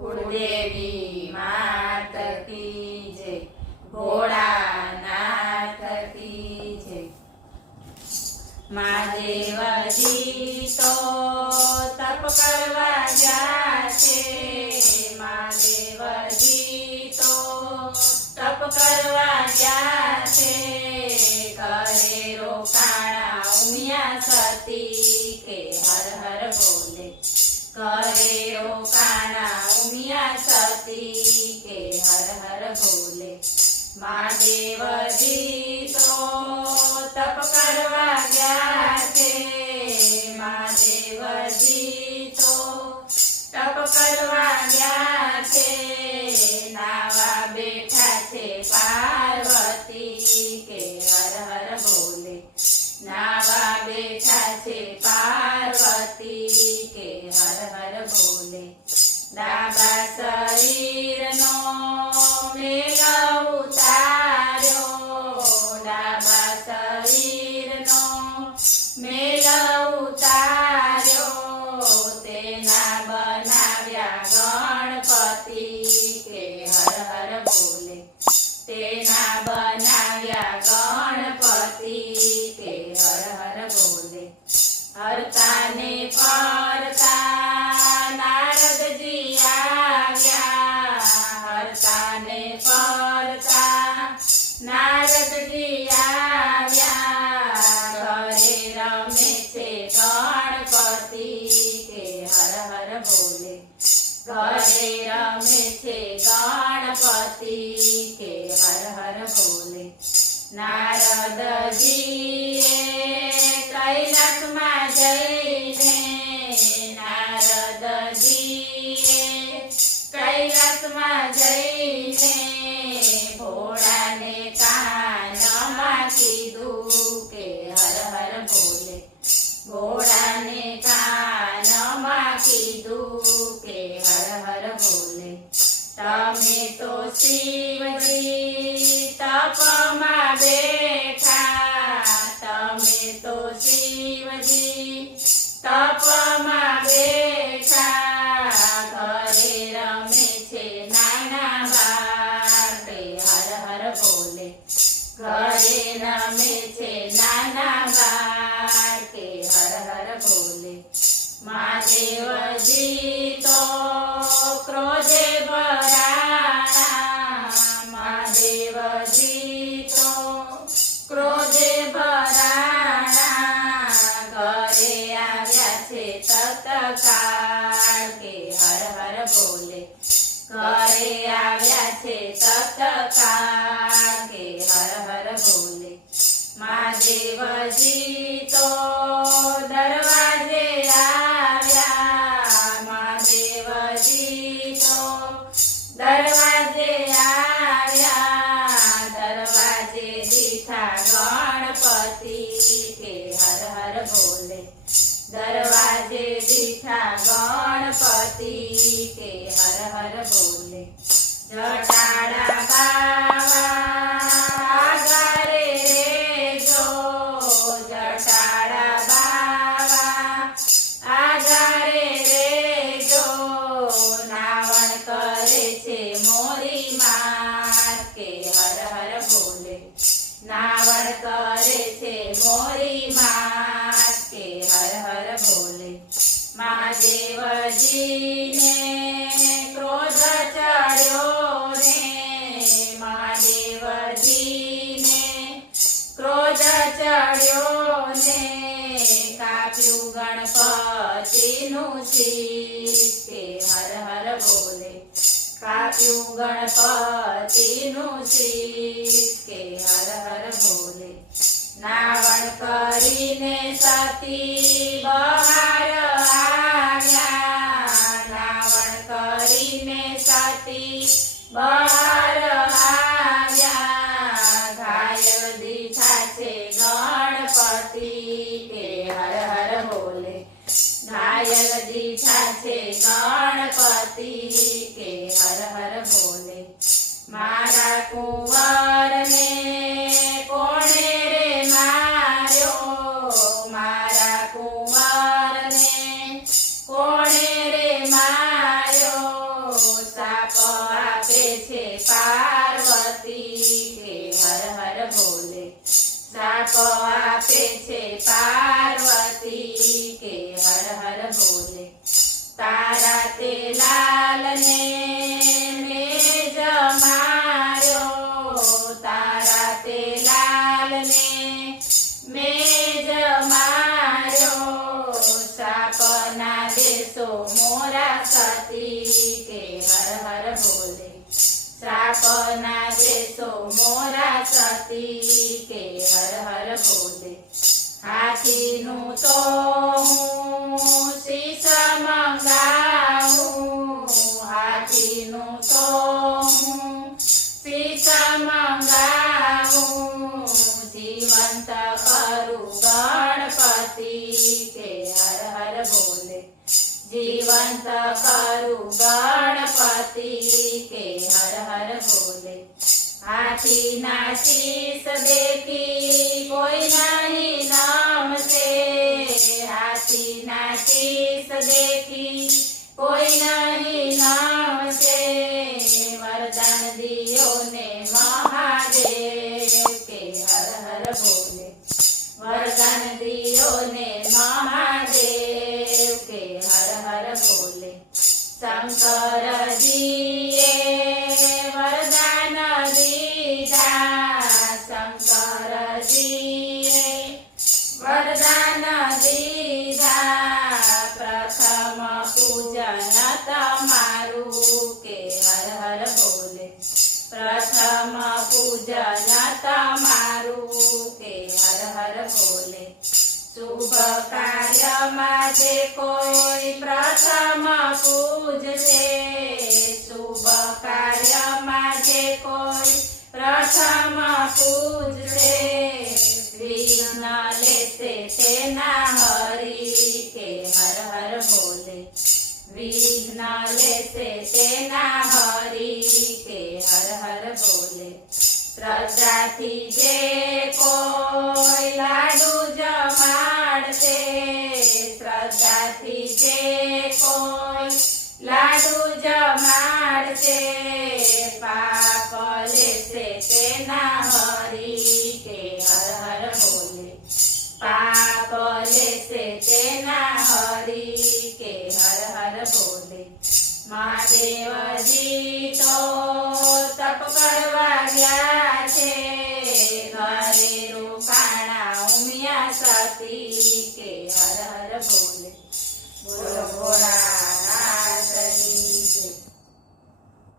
कुलदेवी मात की जय, भोळानाथ की जय। महादेवजी तो तप करवा जाते, महादेवजी तो तप करवा जाते। करे रोकाणा उमिया सती के हर हर बोले, करे रोकाणा उमिया सती के हर हर बोले। महादेवजी तो तप करवा गया थे, महादेवजी तो तप करवा गया थे। नावा बैठा थे पार्वती के हर हर बोले, नावा बैठा थे पार्वती के हर हर बोले। डाबा शरीर नो मेल उतार्यो, डाबा शरीर नो मेल उतार्यो। तेना बनाव्या गणपति के हर हर बोले, तेना बनाव्या गणपति के हर हर बोले। हरता ने फरता नारदजी आव्या, हरता ने फरता नारदजी आव्या। घरे रमे छे गणपति के हर हर बोले, घरे रमे छे गणपति के हर हर बोले। नारदजी कैलास में जईने, नारदजी कैलास में जईने। भोळा ने कान में कीधु के हर हर बोले, भोळा ने कान में कीधु के हर हर बोले। तमे तो शिवजी तप में बैठा, तमे तो शिवजी तप में बैठा। घरे रमे छे नाना बाटे हर हर बोले, घरे रमे छे नाना बाटे हर हर बोले। महादेवजी तो क्रोधे भराणा, महादेवजी तो क्रोधे भराणा। घरे आव्या छे तत्काल के हर हर बोले, घरे आव्या छे तत्काल के हर हर बोले। महादेवजी तो दरवाजे आव्या, महादेवजी तो दरवाजे आव्या। दरवाजे दीठा गणपति के हर हर बोले, दरवाजे दीठा गणपति के हर हर बोले। जटाड़ा बाबा आगरे रे जो, जटाड़ा बाबा आगरे रे जो। नावण करे छे मोरी मार के हर हर बोले, नावण करे छे मोरी मार के हर हर बोले। महादेवजी ने क्रोध चढ़्यो ने, महादेवजी ने क्रोध चढ़्यो ने। काप्यु गणपतिनु शीश के हर हर बोले, काप्यु गणपतिनु शीश के हर हर बोले। नावण करीने सती बहार आव्या, नावण करीने सती बहार आव्या। घायल दीठा छे गणपति के हर हर बोले, घायल दीठा छे गणपति के हर हर बोले। मारा कुंवर ने कोणे रे मार्यो, मारा कुंवर ने कोणे रे मार्यो। દેશો મોરા સતી કે હર હર બોલે શ્રાપના દેશો મોરા સતી કે હર હર બોલે હાથીનું તો હું શીશ મંગાવું હાથીનું તો હું શીશ મંગાવું જીવંત કરું ગણપતિ કે હર હર બોલે જીવંત કરું ગણપતિ કે હર હર બોલે હાથીના શીશ દેખી કોઈ નહીં નમશે હાથીના શીશ દેખી કોઈ નહીં નમશે વરદાન દિયો ને મહાદેવ કે હર હર બોલે વરદાન દિયો ને મહાદેવ કે હર હર બોલે શંકરજીએ વરદાન દીધા શંકરજીએ વરદાન દીધા પ્રથમ પૂજન તમારું કે હર હર બોલે પ્રથમ પૂજન તમારું કે હર હર બોલે શુભ કાર્યમાં જે કોઈ પ્રથમ પૂજશે શુભ કાર્યમાં જે કોઈ પ્રથમ પૂજશે વિઘ્ન લેશે તેના હરી કે હર હર બોલે વિઘ્ન લેશે તેના હરી કે હર હર બોલે શ્રદ્ધાથી જે કોઈ લાડુ જમાડશે શ્રદ્ધાથી જે કોઈ લાડુ જમાડશે પાપ લેશે તેના હરી કે હર હર બોલે પાપ લેશે તેના હરી કે હર હર બોલે મહાદેવજી તો તપ કરવા ગયા છે ઘરે રોકાણા ઉમિયા સતી કે હર હર બોલે